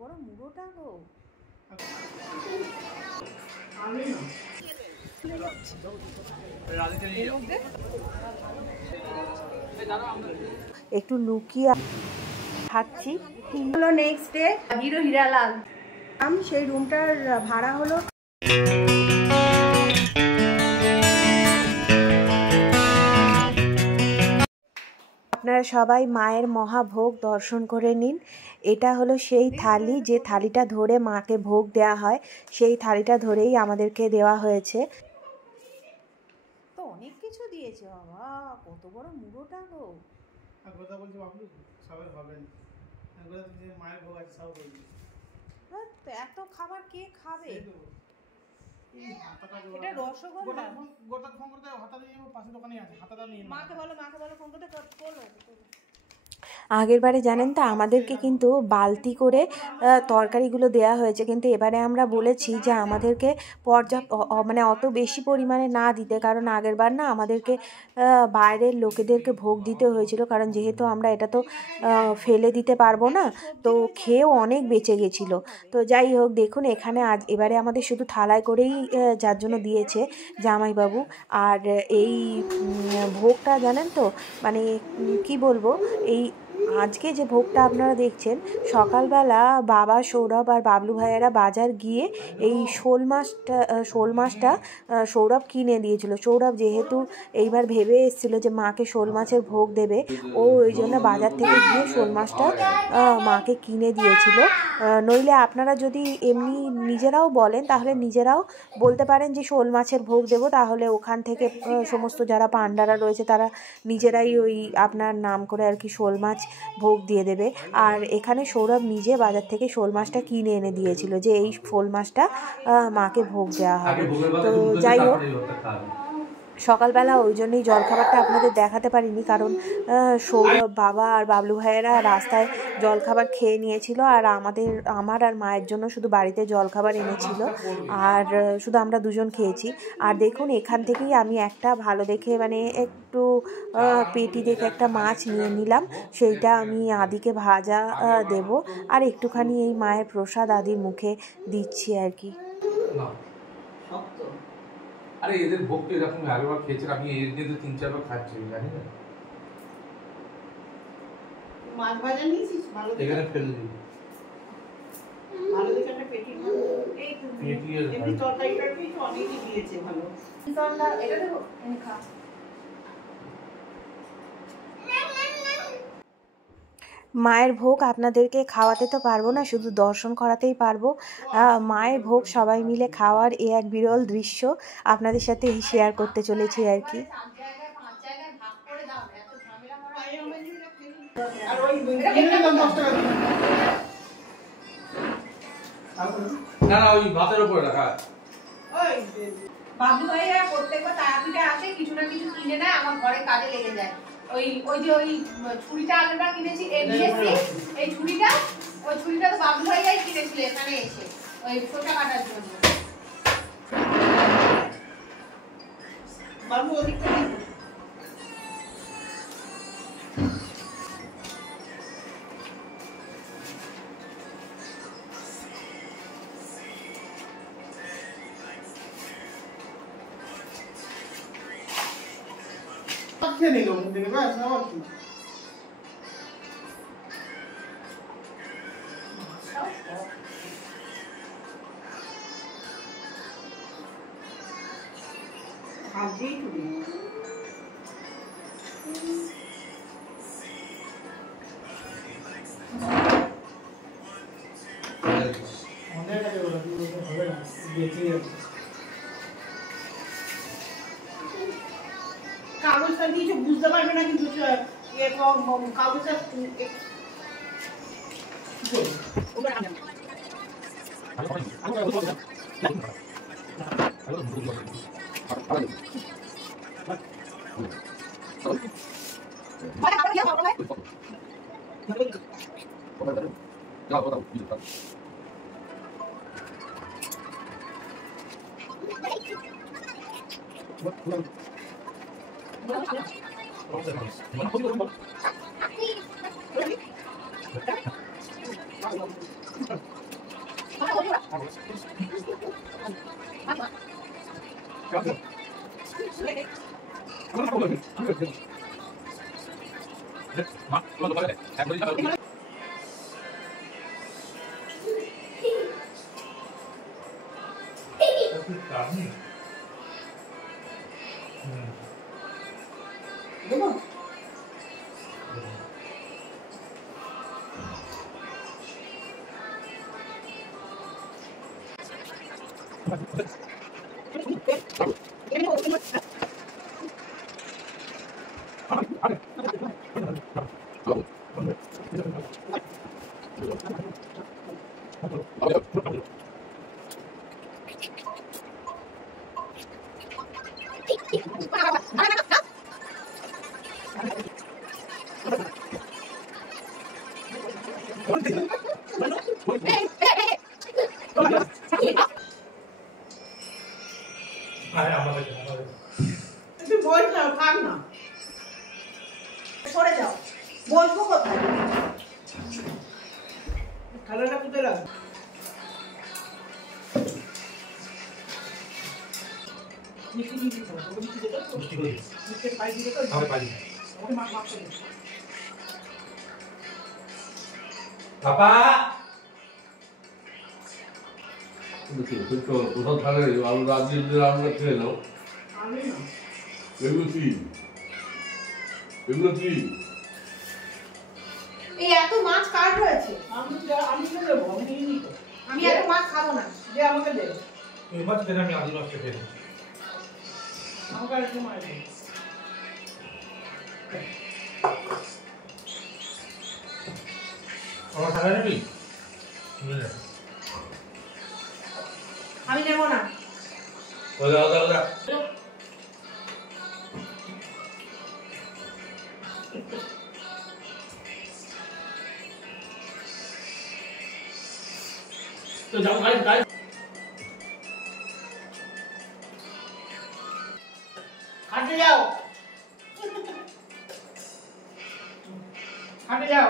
বড় মুড়োটা গো। একটু লুকিয়ে খাচ্ছি। হলো নেক্সট ডে হিরো হীরালাল। সেই রুমটার ভাড়া হলো আপনারা সবাই মায়ের মহাভোগ দর্শন করে নিন। এটা হলো সেই থালি, যে থালিটা ধরে মাকে ভোগ দেওয়া হয়, সেই থালিটা ধরেই আমাদেরকে দেওয়া হয়েছে। তো অনেক কিছু দিয়েছে বাবা, কত বড় মুড়োটা গো। কথা বলছি বাবু, সবাই হবেন মায়ের ভোগ আছে সব বলছি। এত খাবার কে খাবে? এটা রসগোল্লা। গোটা ফোন করতে হাতা দিয়ে পাশে দোকানে আছে, হাতাটা নিয়ে মাকে বলো ফোন করতে। আগের বারে জানেন তো আমাদেরকে কিন্তু বালতি করে তরকারিগুলো দেয়া হয়েছে, কিন্তু এবারে আমরা বলেছি যে আমাদেরকে পর্যাপ্ত মানে অত বেশি পরিমাণে না দিতে, কারণ আগের বার না আমাদেরকে বাইরের লোকেদেরকে ভোগ দিতে হয়েছিল, কারণ যেহেতু আমরা এটা তো ফেলে দিতে পারবো না, তো খেয়েও অনেক বেঁচে গেছিলো। তো যাই হোক, দেখুন এখানে এবারে আমাদের শুধু থালায় করেই যার জন্য দিয়েছে জামাইবাবু। আর এই ভোগটা জানেন তো মানে কি বলবো, এই আজকে যে ভোগটা আপনারা দেখছেন, সকালবেলা বাবা সৌরভ আর বাবলু ভাইয়েরা বাজার গিয়ে এই শোল মাছটা সৌরভ কিনে দিয়েছিল। সৌরভ যেহেতু এইবার ভেবে এসেছিলো যে মাকে শোল মাছের ভোগ দেবে, ও ওই জন্য বাজার থেকে গিয়ে শোল মাছটা মাকে কিনে দিয়েছিল। নইলে আপনারা যদি এমনি নিজেরাও বলেন, তাহলে নিজেরাও বলতে পারেন যে শোল মাছের ভোগ দেবো, তাহলে ওখান থেকে সমস্ত যারা পান্ডারা রয়েছে তারা নিজেরাই ওই আপনার নাম করে আর কি শোল মাছ ভোগ দিয়ে দেবে। আর এখানে সৌরভ নিজে বাজার থেকে শোল মাছটা কিনে এনে দিয়েছিল, যে এই শোল মাছটা মাকে ভোগ দেওয়া হবে। তো যাই হোক, সকালবেলা ওই জন্যই জলখাবারটা আপনাদের দেখাতে পারিনি, কারণ সৌরভ বাবা আর বাবলু ভাইয়েরা রাস্তায় জলখাবার খেয়ে নিয়েছিল, আর আমার আর মায়ের জন্য শুধু বাড়িতে জলখাবার এনেছিল, আর শুধু আমরা দুজন খেয়েছি। আর দেখুন এখান থেকেই আমি একটা ভালো দেখে মানে একটু পেটি দেখে একটা মাছ নিয়ে নিলাম, সেইটা আমি আদিকে ভাজা দেব, আর একটুখানি এই মায়ের প্রসাদ আদির মুখে দিচ্ছি আর কি। আরে এদের ভোগ তো এরকম আগেবার খেয়েছে, আমি এর দিয়ে 3-4 বার খাচ্ছি, জানি না। মাছ ভাজা নিয়েছিস ভালো এখানে ফেলে দিই, ভালো দেখে একটা পেটি এই এমনি তরকারিটার পেটি অনেকই দিয়েছে ভালো। ইনশাআল্লাহ এটা দেবো, আমি খা। মায়ের ভোগ আপনাদেরকে খাওয়াতে তো পারবো না, শুধু দর্শন করাতেই পারবো। মায়ের ভোগ সবাই মিলে খাওয়ার এ এক বিরল দৃশ্য আপনাদের সাথে শেয়ার করতে চলেছি আর কি। না না ওই ভাতের উপরে রাখা। ওই বাবলু ভাইয়া প্রত্যেকবার তারাপীঠে আসে, কিছু না কিছু কিনে নেয়, আমার ঘরে কাজে লেগে যায়। ওই ছুরিটা আগেরবার কিনেছি এমবিএসসি, এই ছুরিটা তো বাবলু ভাইয়াই কিনেছিল এখানে এসে ওই ছোটা কাটার জন্য। বাবু ওদিক থেকে খেয়ে নিল দেখে ব্যাস আমার কি হাজিই তুলি অনেক আগে ওরা হবে না বেঁচে যাবে। কাগজটা দিয়েছে বুঝতে পারবে না, কিন্তু কাগজটা একটু বই নাও, থাক না, সরে যাও, বসবো কোথায়? খালাটা কোথায় রাখবো? মিষ্টি দিয়ে দিতে হবে, মিষ্টি দিতে হবে, মিষ্টির পাই দিতে হবে, আমাকে মাছ মাছ করে দিতে হবে। পাপা কোথাও থাকে আলু রাজ্যের আলুটা খেয়ে নাও। আমি না, এগুলো কি এগুলো কি এই এত মাছ কার রয়েছে? আমি নিয়ে দেবো, আমি নিয়ে নিই তো। আমি এত মাছ খাবো না। যে আমাকে দে, এই মাছ দেন, আমি আলু মাছ খেয়ে নেব। আমাকে আর একটু মার দে। আমার খাবে নাকি? আমি নেবো না। ওদা ওদা ওদা তো যাও গাইস গাইস হাঁটে যাও, হাঁটে যাও।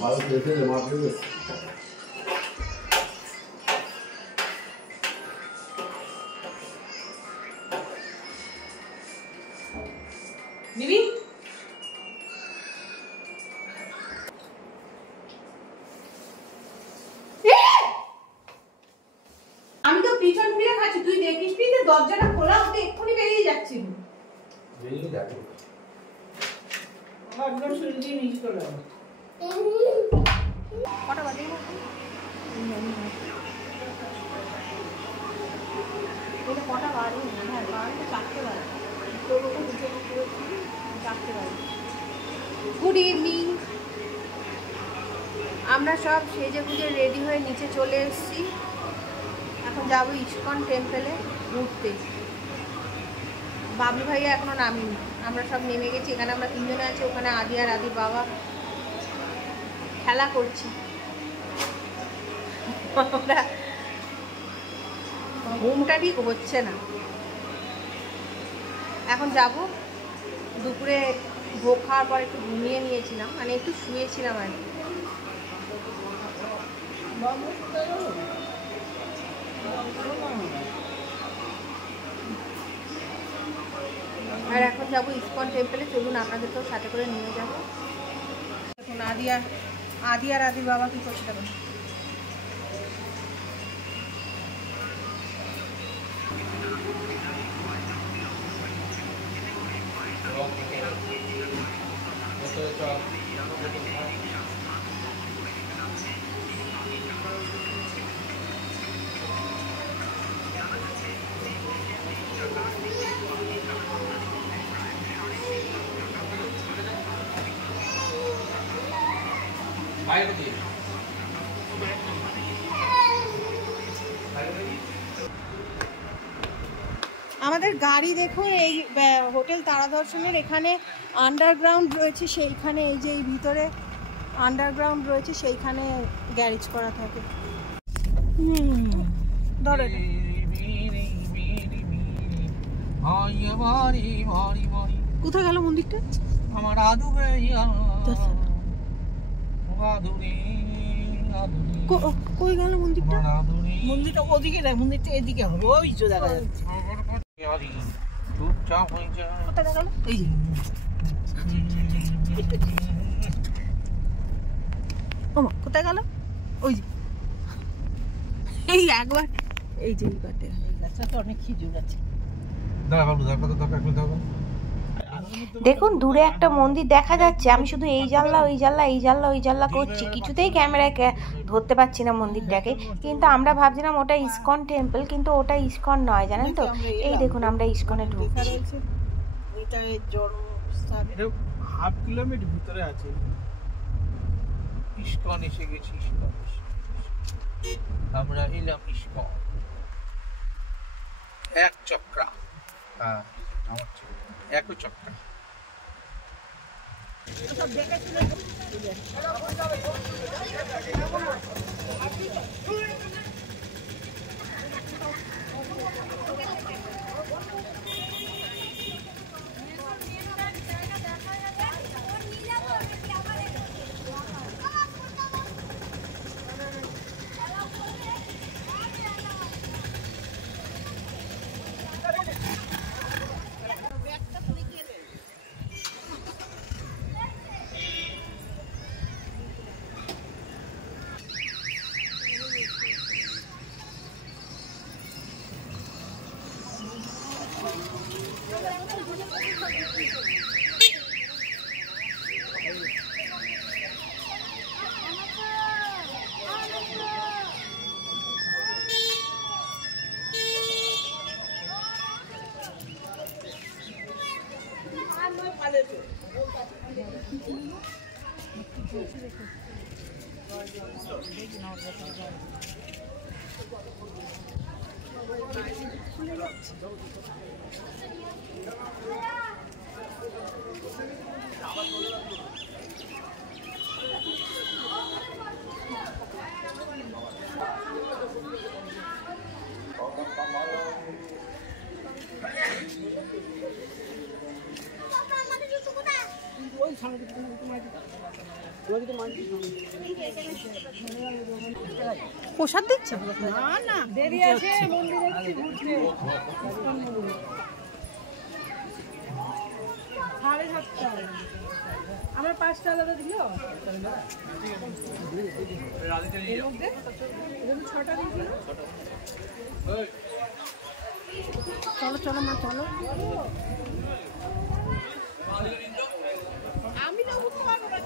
ভালো খেয়েছে মা খেয়েছে নিবি? আমি তো পিছন ফিরে খাচ্ছি, তুই দেখিস নি যে দরজাটা খোলা হতে এক্ষুনি বেরিয়ে যাচ্ছিল। বেরিয়ে যাবে আমার একদম শুনে দিয়ে নিচে চলে যাবো। কটা বাজে? কটা বাজে? হ্যাঁ, বাজে 4টে বাজে। 4টে বাজে। Good evening. আমরা সব সেজে গুজে রেডি হয়ে নিচে চলে এসেছি। এখন যাবো ইস্কন টেম্পলে ঘুরতে। বাবলু ভাইয়া এখনো নামিনি, আমরা সব নেমে গেছি। এখানে আমরা 3 জনে আছি, ওখানে আদি আর আদির বাবা খেলা করছি। আমরা ঘুমটা ঠিক হচ্ছে না। এখন যাব দুপুরে ভোগ খাওয়ার পর একটু ঘুমিয়ে নিয়েছিলাম, মানে একটু শুয়েছিলাম আর কি। আর এখন যাবো ইসকন টেম্পলে, চলুন আপনাদেরকেও সাথে করে নিয়ে যাব। এখন আদি আর আদির বাবা কি করতে পারবেন। বাইরে দিয়ে আমাদের গাড়ি দেখুন, এই হোটেল তারা দর্শনের এখানে আন্ডারগ্রাউন্ড রয়েছে, সেইখানে এই যে এই ভিতরে আন্ডারগ্রাউন্ড রয়েছে, সেইখানে গ্যারেজ করা থাকে। ধরে কোথায় গেল মন্দিরটা? আমার আদু কই গেল মন্দিরটা? মন্দিরটা ওদিকে না, মন্দিরটা এদিকে হবে, ওই যে দেখা যাচ্ছে। কোথায় গেল? এই যে ওমা কোথায় গেল? ওই যে এই একবার এই যে এই বাটে এই গাছটা তো অনেক খিজুর আছে। দেখুন দূরে একটা মন্দির দেখা যাচ্ছে, আমি শুধু এই জানলা ওই জানলা এই জানলা ওই জানলা করছি, কিছুতেই ক্যামেরায় ধরতে পারছি না মন্দিরটাকে। কিন্তু আমরা ভাবছিলাম ওটা ইসকন টেম্পল, কিন্তু ওটা ইসকন নয়, জানেন তো। এই দেখুন আমরা ইসকনে ঢুকছি। এটা জন্মস্থান, এটা হাফ কিলোমিটার ভিতরে আছে। ইসকন এসে গেছি, ইসকন আমরা এলাম ইসকন। এক চক্রা, হ্যাঁ আমার এক চক্রা। প্রসাদ দিচ্ছে না না দেরি আছে, মন্দিরে ঘুরতে 7:30। আমার 5টা আলাদা দিল, এর মধ্যে 6টা দিল। চলো চলো মা চলো। আমি না উঠতে পারবো না।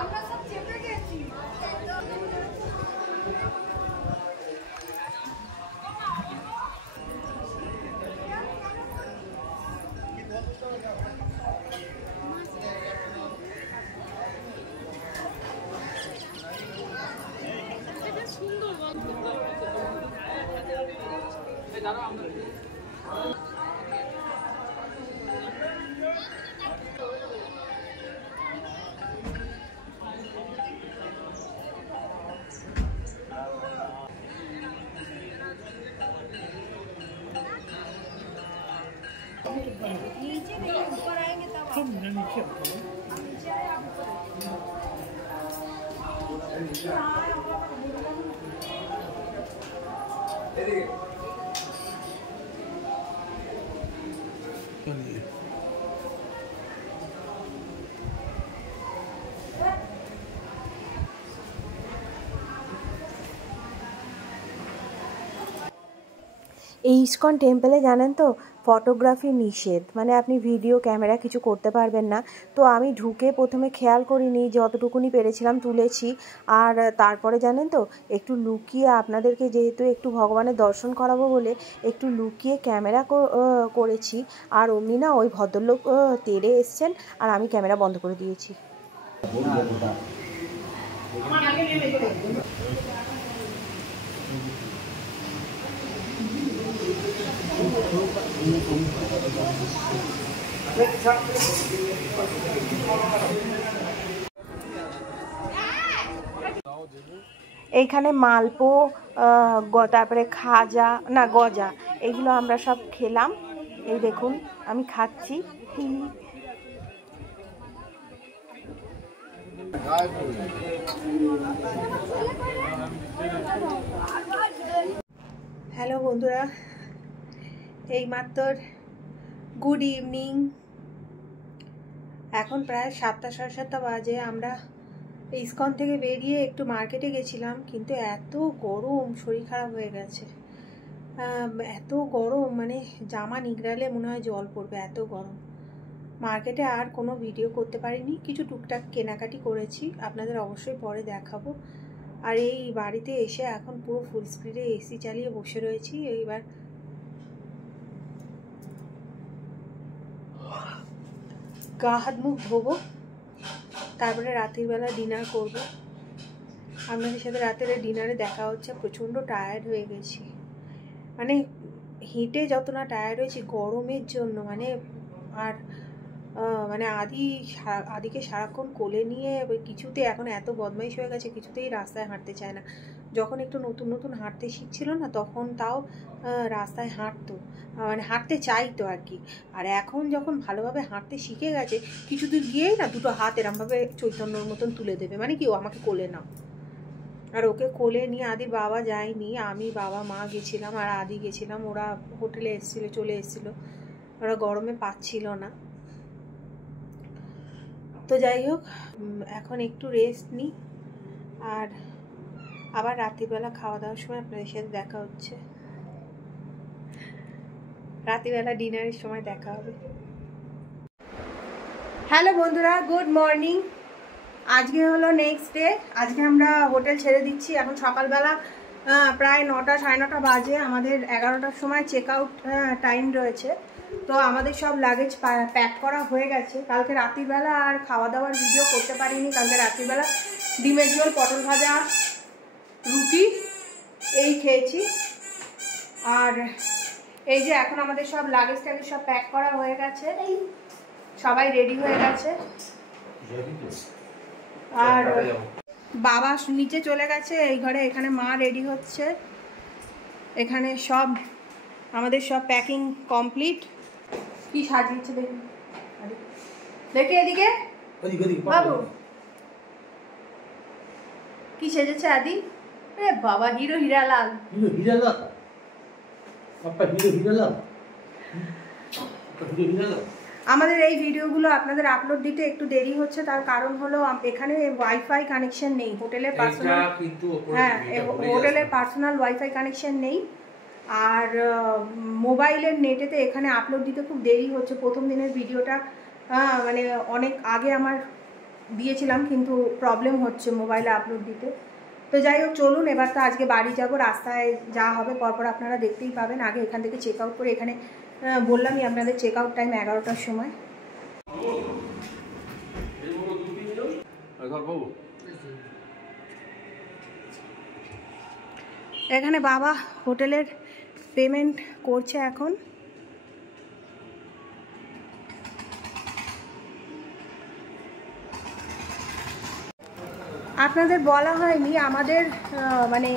আমরা সব চেপে গেছি। সুন্দর এই ইস্কন টেম্পলে জানেন তো ফটোগ্রাফি নিষেধ, মানে আপনি ভিডিও ক্যামেরা কিছু করতে পারবেন না। তো আমি ঢুকে প্রথমে খেয়াল করিনি, যতটুকুনি পেরেছিলাম তুলেছি। আর তারপরে জানেন তো একটু লুকিয়ে আপনাদেরকে, যেহেতু একটু ভগবানের দর্শন করাবো বলে একটু লুকিয়ে ক্যামেরা করেছি। আর অমনি না ওই ভদ্রলোক তেড়ে এসছেন আর আমি ক্যামেরা বন্ধ করে দিয়েছি। এইখানে মালপো, তারপরে খাজা না গজা, এগুলো আমরা সব খেলাম। এই দেখুন আমি খাচ্ছি। হ্যালো বন্ধুরা, এইমাত্র গুড ইভিনিং। এখন প্রায় 7টা সাড়ে 7টা বাজে। আমরা ইস্কন থেকে বেরিয়ে একটু মার্কেটে গেছিলাম, কিন্তু এত গরম, শরীর খারাপ হয়ে গেছে। এত গরম, মানে জামা নিগড়ালে মনে হয় জল পড়বে, এত গরম। মার্কেটে আর কোনো ভিডিও করতে পারিনি, কিছু টুকটাক কেনাকাটি করেছি, আপনাদের অবশ্যই পরে দেখাবো। আর এই বাড়িতে এসে এখন পুরো ফুল স্পিডে এসি চালিয়ে বসে রয়েছি। এইবার গা হাত মুখ ধোবো, তারপরে রাতের বেলা ডিনার করব। আপনাদের সাথে রাতের ডিনারে দেখা হচ্ছে। প্রচণ্ড টায়ার্ড হয়ে গেছি, মানে হেঁটে যত না টায়ার্ড হয়েছি গরমের জন্য। আর আদিকে সারাক্ষণ কোলে নিয়ে কিছুতে, এখন এত বদমাইশ হয়ে গেছে, কিছুতেই রাস্তায় হাঁটতে চায় না। যখন একটু নতুন নতুন হাঁটতে শিখছিল না, তখন তাও রাস্তায় হাঁটতো, মানে হাঁটতে চাইতো আর কি। আর এখন যখন ভালোভাবে হাঁটতে শিখে গেছে, কিছু দূর গিয়েই না দুটো হাত এরমভাবে চৈতন্যর মতন তুলে দেবে, মানে কি ও আমাকে কোলে নাও। আর ওকে কোলে নিয়ে আদির বাবা যায়নি, আমি, বাবা, মা গেছিলাম আর আদি গেছিলাম। ওরা হোটেলে চলে এসেছিলো, ওরা গরমে পাচ্ছিল না। তো যাই হোক, এখন একটু রেস্ট নিই, আর আবার রাত্রিবেলা খাওয়া দাওয়ার সময় আপনাদের সাথে দেখা হচ্ছে। রাত্রিবেলা ডিনারের সময় দেখা হবে। হ্যালো বন্ধুরা, গুড মর্নিং। আজকে হলো নেক্সট ডে। আজকে আমরা হোটেল ছেড়ে দিচ্ছি। এখন সকালবেলা প্রায় 9টা সাড়ে 9টা বাজে। আমাদের 11টার সময় চেক আউট টাইম রয়েছে। তো আমাদের সব লাগেজ প্যাক করা হয়ে গেছে। কালকে রাত্রিবেলা আর খাওয়া দাওয়ার ভিডিও করতে পারিনি। কালকে রাত্রিবেলা ডিমের ঝোল, পটল ভাজা, রুটি এই খেয়েছি। আর এই যে এখন আমাদের সব লাগেজ টাগেজ সব প্যাক করা হয়ে গেছে, সবাই রেডি হয়ে গেছে। আর বাবা নিচে চলে গেছে এই ঘরে, এখানে মা রেডি হচ্ছে। এখানে সব আমাদের সব প্যাকিং কমপ্লিট। কি সাজিয়েছে দেখুন, দেখে এদিকে বাবু কি সেজেছে আদি। এ বাবা, হিরো হীরালাল। আমাদের এই ভিডিওগুলো আপনাদের আপলোড দিতে একটু দেরি হচ্ছে, তার কারণ হলো এখানে ওয়াইফাই কানেকশন নেই। হোটেলের পার্সোনাল, হ্যাঁ, হোটেলের পার্সোনাল ওয়াইফাই কানেকশন নেই। আর মোবাইলের নেটেতে এখানে আপলোড দিতে খুব দেরি হচ্ছে। প্রথম দিনের ভিডিওটা মানে অনেক আগে আমার দিয়েছিলাম, কিন্তু প্রবলেম হচ্ছে মোবাইলে আপলোড দিতে। তো যাই হোক, চলুন এবার তো আজকে বাড়ি যাব। রাস্তায় যা হবে পরপর আপনারা দেখতেই পাবেন। আগে এখান থেকে চেক আউট করে, এখানে বললামই আপনাদের চেক আউট টাইম 11টার সময়। এখানে বাবা হোটেলের পেমেন্ট করছে এখন। আপনাদের বলা হয়নি আমাদের মানে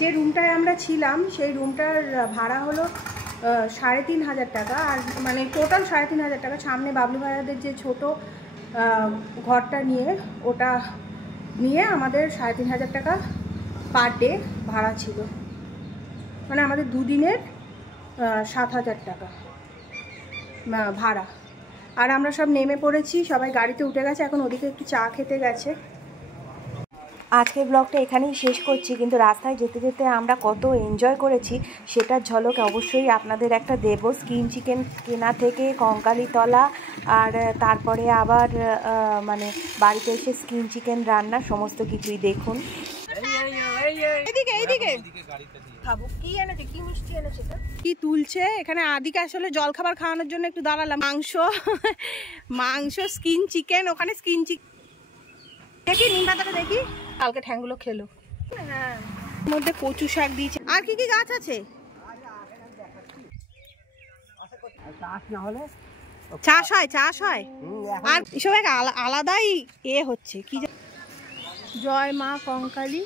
যে রুমটায় আমরা ছিলাম সেই রুমটার ভাড়া হলো 3,500 টাকা। আর মানে টোটাল 3,500 টাকা। সামনে বাবলু ভাইয়াদের যে ছোট ঘরটা নিয়ে ওটা নিয়ে আমাদের 3,500 টাকা পার ডে ভাড়া ছিল। মানে আমাদের দুদিনের 7,000 টাকা ভাড়া। আর আমরা সব নেমে পড়েছি, সবাই গাড়িতে উঠে গেছে, এখন ওদিকে একটু চা খেতে গেছে। আজকের ব্লগটা এখানেই শেষ করছি, কিন্তু রাস্তায় যেতে যেতে আমরা কত এনজয় করেছি সেটার ঝলক অবশ্যই আপনাদের একটা দেব। স্কিন চিকেন কেনা থেকে কঙ্কালীতলা, আর তারপরে আবার মানে বাড়িতে এসে স্কিন চিকেন রান্না, সমস্ত কিছুই দেখুন। খাবো কি এনেছে, কি মিষ্টি এনেছে, কি তুলছে এখানে। আদিকে আসলে জল খাবার খাওয়ানোর জন্য একটু দাঁড়ালাম। মাংস স্কিন চিকেন, ওখানে স্কিন চিকেন দেখি, নিম পাতাটা দেখি, কালকে ঠ্যাংগুলো খেলো। হ্যাঁ, মধ্যে কচু শাক দিয়েছে। আর কি কি গাছ আছে? চাষ হয় আর এসব এক আলাদাই হচ্ছে কি। জয় মা কঙ্কালী।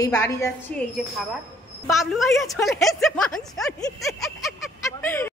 এই বাড়ি যাচ্ছি, এই যে খাবার। বাবলু ভাইয়া চলে এসেছে মাংস নিতে।